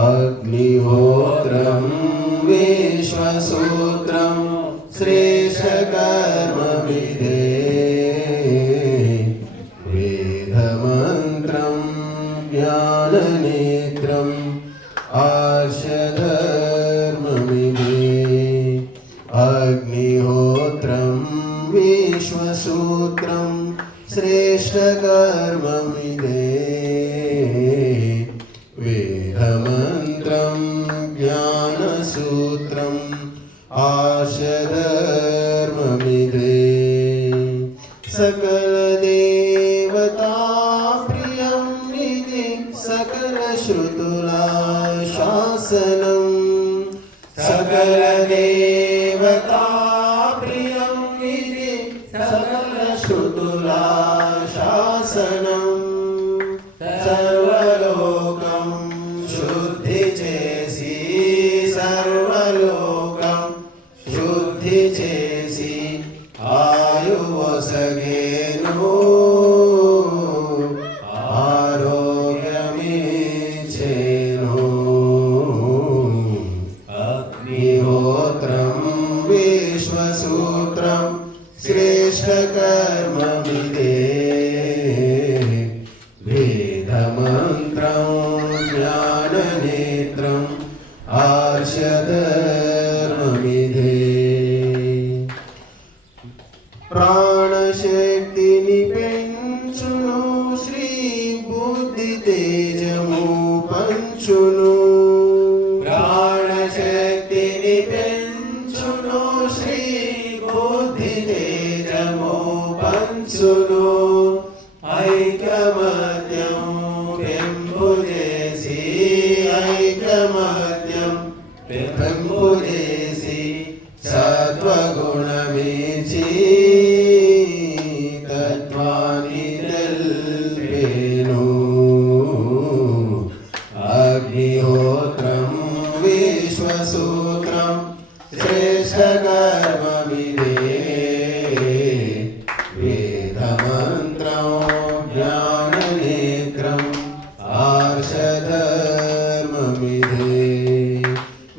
अग्निहोत्रं विश्वसूत्रं श्रेष्ठकर्मविदे वेदमन्त्रं ज्ञाननेत्रम् आर्षधर्ममिदे अग्निहोत्रं विश्वसूत्रं श्रेष्ठकर्ममिदे निधि सकलश्रुतुला श्रेष्ठ कर्म विदे वेदमन्त्रं ज्ञाननेत्रम् आर्षधर्मविधे प्राणशक्तिनिपेञ्चुनो श्रीबुद्धितेजमो पञ्चुनो వేదమంత్రం జ్ఞాననేత్రం ఆర్షధర్మమిదే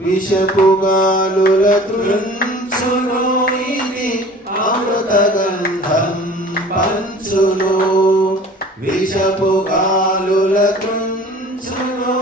విషపుగాలుల తృంచును ఇది అమృతగంధం పంచును విషపుగాలుల తృంచును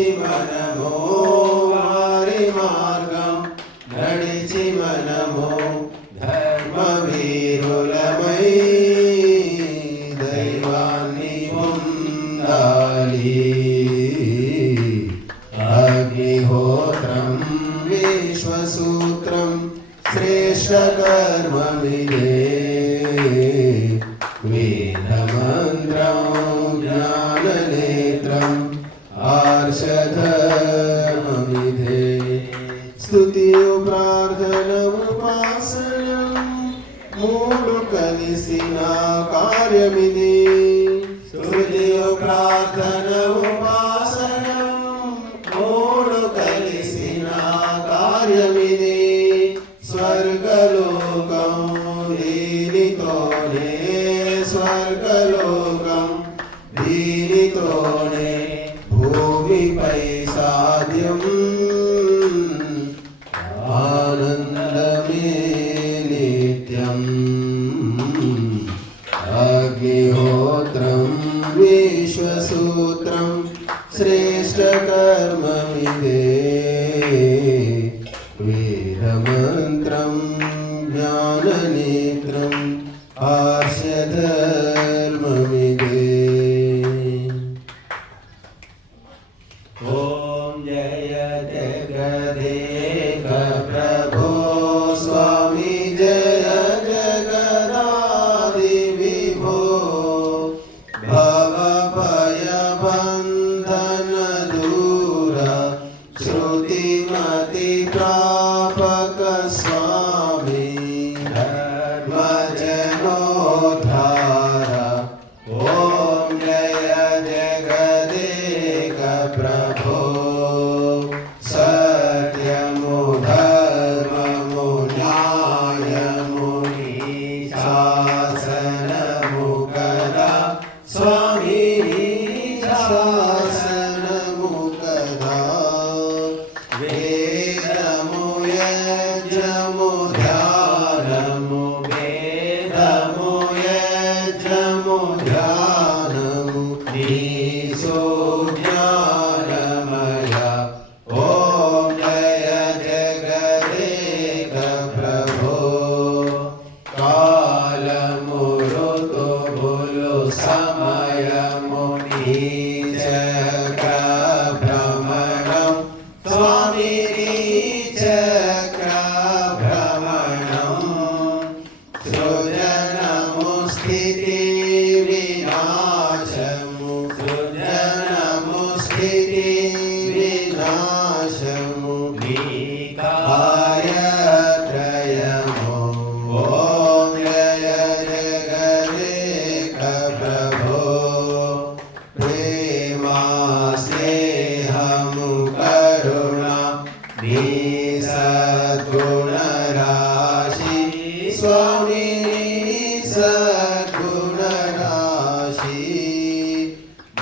నడిచి మనము వారి మార్గం నడిచి మనము ధర్మ వీరులమై దైవాన్ని పొందాలి అగ్నిహోత్రం విశ్వసూత్రం శ్రేష్టకర్మమిదే వేదమంత్రం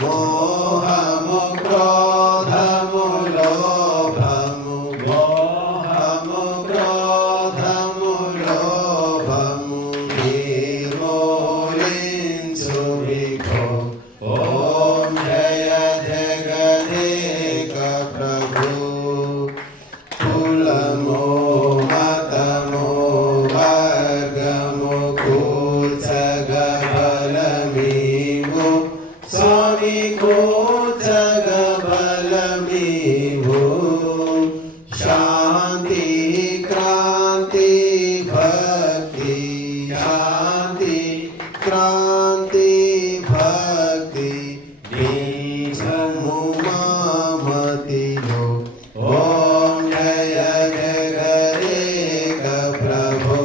我 शांति क्रांति भक्ति बीज हो ओम जय जय गरे प्रभो।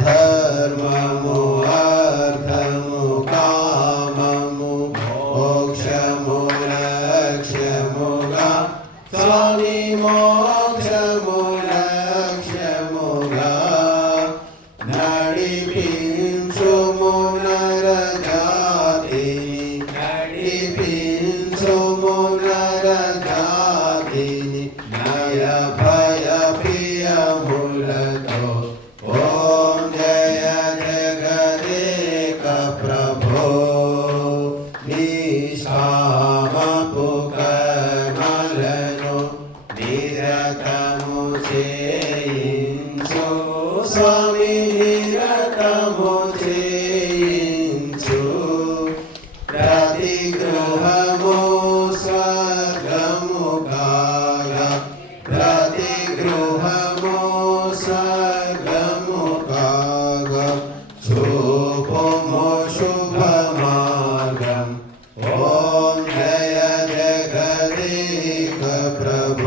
धर्म मुअर्थमु काममु मोक्षमु रे प्रभु